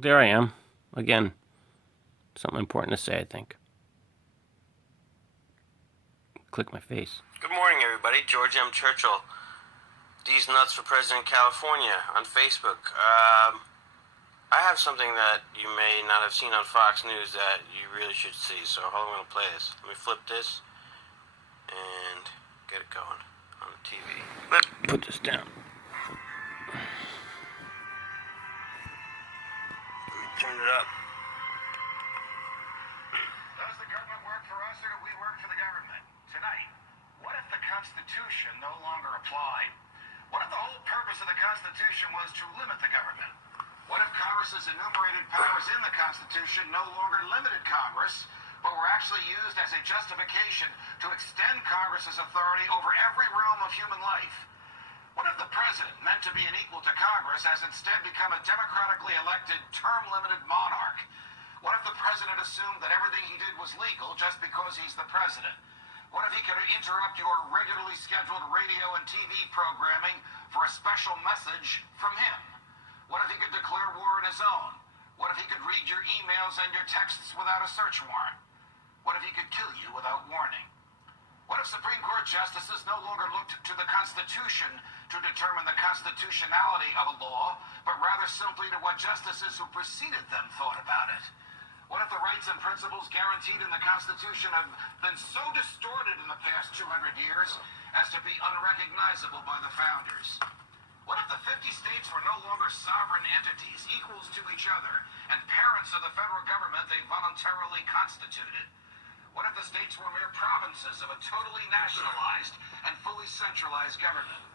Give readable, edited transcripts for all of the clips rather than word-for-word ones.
There I am. Again. Something important to say, I think. Click my face. Good morning, everybody. George M. Churchill. These Nuts for President California on Facebook. I have something that you may not have seen on Fox News that you really should see. So hold on, I'm going to play this. Let me flip this and get it going on the TV. Let's put this down. Let me turn it up. Does the government work for us or do we work for the government? Tonight, what if the Constitution no longer applied? What if the whole purpose of the Constitution was to limit the government? What if Congress's enumerated powers in the Constitution no longer limited Congress, but were actually used as a justification to extend Congress's authority over every realm of human life? What if the president, meant to be an equal to Congress, has instead become a democratically elected, term-limited monarch? What if the president assumed that everything he did was legal just because he's the president? What if he could interrupt your regularly scheduled radio and TV programming for a special message from him? What if he could declare war on his own? What if he could read your emails and your texts without a search warrant? What if he could kill you without warning? What if Supreme Court justices no longer looked to the Constitution to determine the constitutionality of a law, but rather simply to what justices who preceded them thought about it? What if the rights and principles guaranteed in the Constitution have been so distorted in the past 200 years as to be unrecognizable by the founders? What if the 50 states were no longer sovereign entities, equals to each other, and parents of the federal government they voluntarily constituted? What if the states were mere provinces of a totally nationalized and fully centralized government?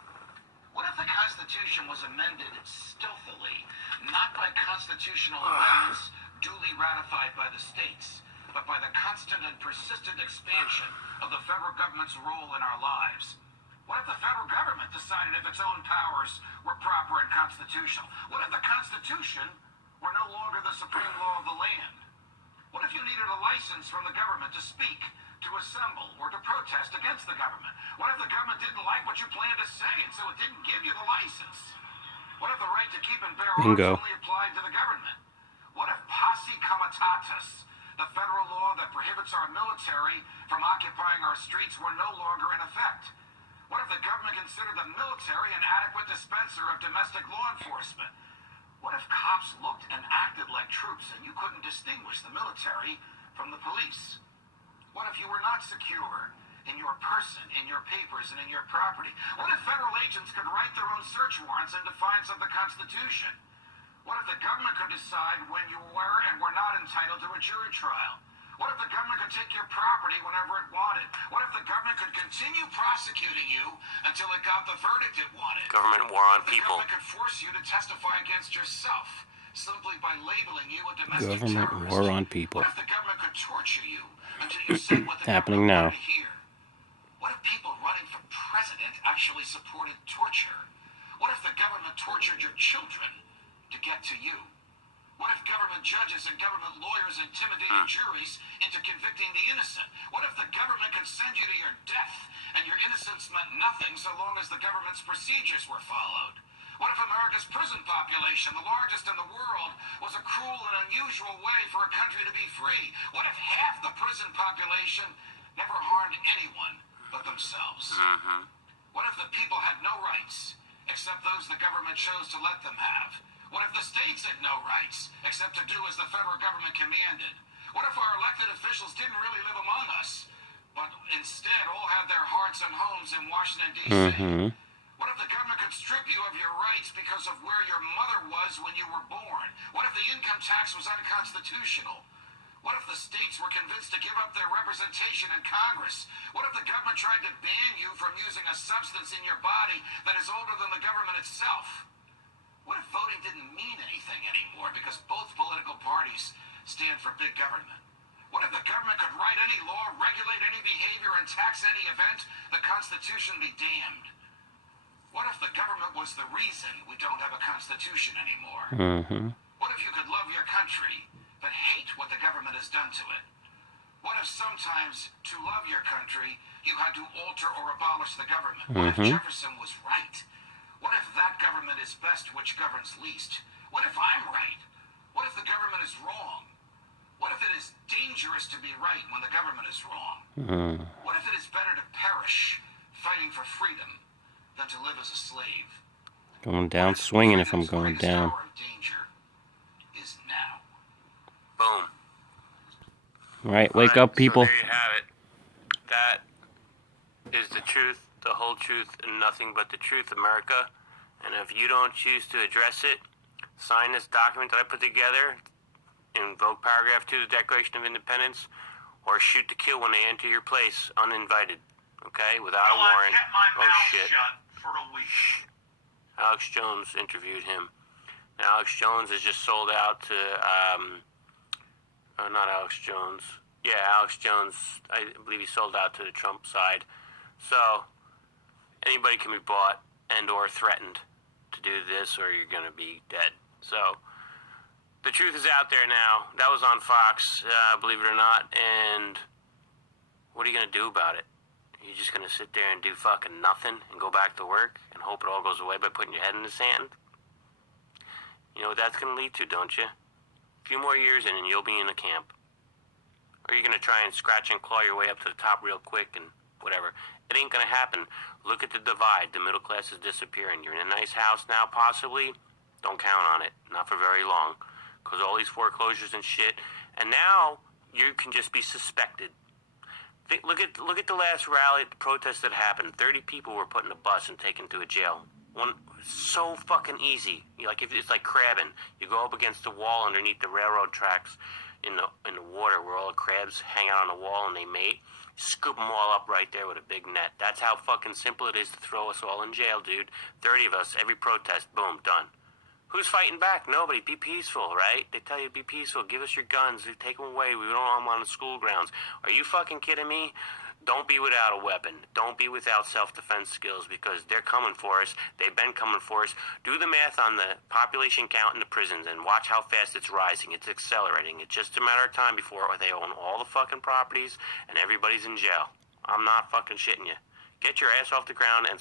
What if the Constitution was amended stealthily, not by constitutional amendments duly ratified by the states, but by the constant and persistent expansion of the federal government's role in our lives? What if the federal government decided if its own powers were proper and constitutional? What if the Constitution were no longer the supreme law of the land? What if you needed a license from the government to speak, to assemble, or to protest against the government? What if the government didn't like what you planned to say, and so it didn't give you the license? What if the right to keep and bear arms only applied to the government? What if posse comitatus, the federal law that prohibits our military from occupying our streets, were no longer in effect? What if the government considered the military an adequate dispenser of domestic law enforcement? What if cops looked and acted like troops and you couldn't distinguish the military from the police? What if you were not secure in your person, in your papers, and in your property? What if federal agents could write their own search warrants in defiance of the Constitution? What if the government could decide when you were and were not entitled to a jury trial? What if the government could take your property whenever it wanted? What if the government could continue prosecuting you until it got the verdict it wanted? Government war on people. The government could force you to testify against yourself simply by labeling you a domestic Government terrorist. war on people. What if the government could torture you until you said what the Happening government now. wanted to hear? What if people running for president actually supported torture? What if the government tortured your children to get to you? What if government judges and government lawyers intimidated juries into convicting the innocent? What if the government could send you to your death and your innocence meant nothing so long as the government's procedures were followed? What if America's prison population, the largest in the world, was a cruel and unusual way for a country to be free? What if half the prison population never harmed anyone but themselves? What if the people had no rights except those the government chose to let them have? What if the states had no rights except to do as the federal government commanded? What if our elected officials didn't really live among us, but instead all had their hearts and homes in Washington, D.C.? What if the government could strip you of your rights because of where your mother was when you were born? What if the income tax was unconstitutional? What if the states were convinced to give up their representation in Congress? What if the government tried to ban you from using a substance in your body that is older than the government itself? What if voting didn't mean anything anymore because both political parties stand for big government? What if the government could write any law, regulate any behavior, and tax any event? The Constitution be damned. What if the government was the reason we don't have a Constitution anymore? What if you could love your country but hate what the government has done to it? What if sometimes to love your country you had to alter or abolish the government? What if Jefferson was right? What if that government is best which governs least? What if I'm right? What if the is wrong. Mm. What if it is better to perish fighting for freedom than to live as a slave? Going down swinging if I'm going down. Hour of danger is now. Boom. Right, wake up, people. So there you have it. That is the truth, the whole truth, and nothing but the truth, America. And if you don't choose to address it, sign this document that I put together, invoke paragraph 2 of the Declaration of Independence, or shoot to kill when they enter your place uninvited. Okay? Without a warrant. I've kept my mouth shit. shut for a week. Alex Jones interviewed him. Now, Alex Jones is just sold out to, not Alex Jones. Yeah, Alex Jones, I believe he sold out to the Trump side. So, anybody can be bought and or threatened to do this, or you're going to be dead. So, the truth is out there now. That was on Fox, believe it or not. And what are you going to do about it? You're just going to sit there and do fucking nothing and go back to work and hope it all goes away by putting your head in the sand? You know what that's going to lead to, don't you? A few more years in and you'll be in a camp. Or you're going to try and scratch and claw your way up to the top real quick and whatever. It ain't going to happen. Look at the divide. The middle class is disappearing. You're in a nice house now, possibly. Don't count on it. Not for very long. Because all these foreclosures and shit. And now you can just be suspected. Look at the last rally, the protest that happened. 30 people were put in a bus and taken to a jail. So fucking easy. If it's like crabbing. You go up against the wall underneath the railroad tracks in the water where all the crabs hang out on the wall and they mate. Scoop them all up right there with a big net. That's how fucking simple it is to throw us all in jail, dude. 30 of us, every protest, boom, done. Who's fighting back? Nobody. Be peaceful, right? They tell you to be peaceful. Give us your guns. Take them away. We don't want them on the school grounds. Are you fucking kidding me? Don't be without a weapon. Don't be without self-defense skills because they're coming for us. They've been coming for us. Do the math on the population count in the prisons and watch how fast it's rising. It's accelerating. It's just a matter of time before they own all the fucking properties and everybody's in jail. I'm not fucking shitting you. Get your ass off the ground and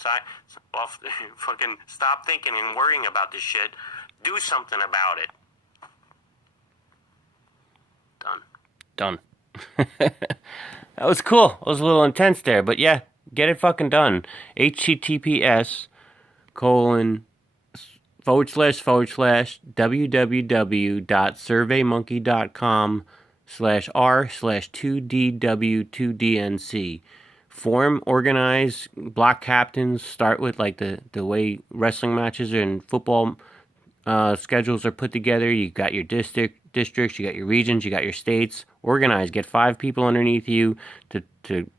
fucking stop thinking and worrying about this shit. Do something about it. Done. That was cool. It was a little intense there, but yeah, get it fucking done. https://www.surveymonkey.com/r/2dw2dnc. Form, organize, block captains, start with like the way wrestling matches and football schedules are put together. You got your districts, you got your regions, you got your states. Organize. Get 5 people underneath you to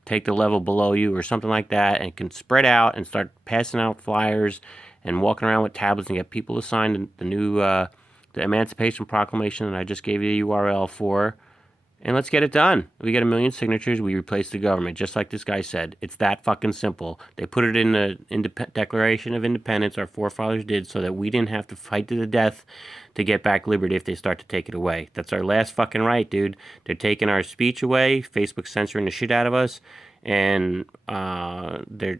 take the level below you or something like that, and can spread out and start passing out flyers and walking around with tablets and get people to sign the new the Emancipation Proclamation that I just gave you the URL for. And let's get it done. We get 1 million signatures, we replace the government, just like this guy said. It's that fucking simple. They put it in the Declaration of Independence, our forefathers did, so that we didn't have to fight to the death to get back liberty if they start to take it away. That's our last fucking right, dude. They're taking our speech away, Facebook's censoring the shit out of us, and they're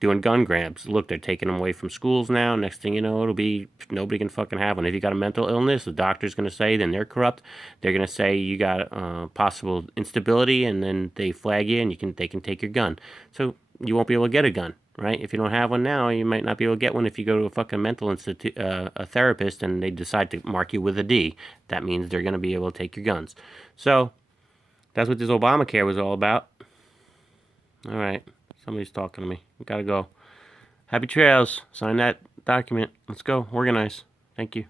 doing gun grabs. Look, they're taking them away from schools now. Next thing you know, it'll be nobody can fucking have one. If you got a mental illness, the doctor's going to say, then they're corrupt. They're going to say you got possible instability, and then they flag you, and they can take your gun. So you won't be able to get a gun, right? If you don't have one now, you might not be able to get one if you go to a fucking mental institute, a therapist, and they decide to mark you with a D. That means they're going to be able to take your guns. So that's what this Obamacare was all about. All right. Somebody's talking to me. We gotta go. Happy trails. Sign that document. Let's go. Organize. Thank you.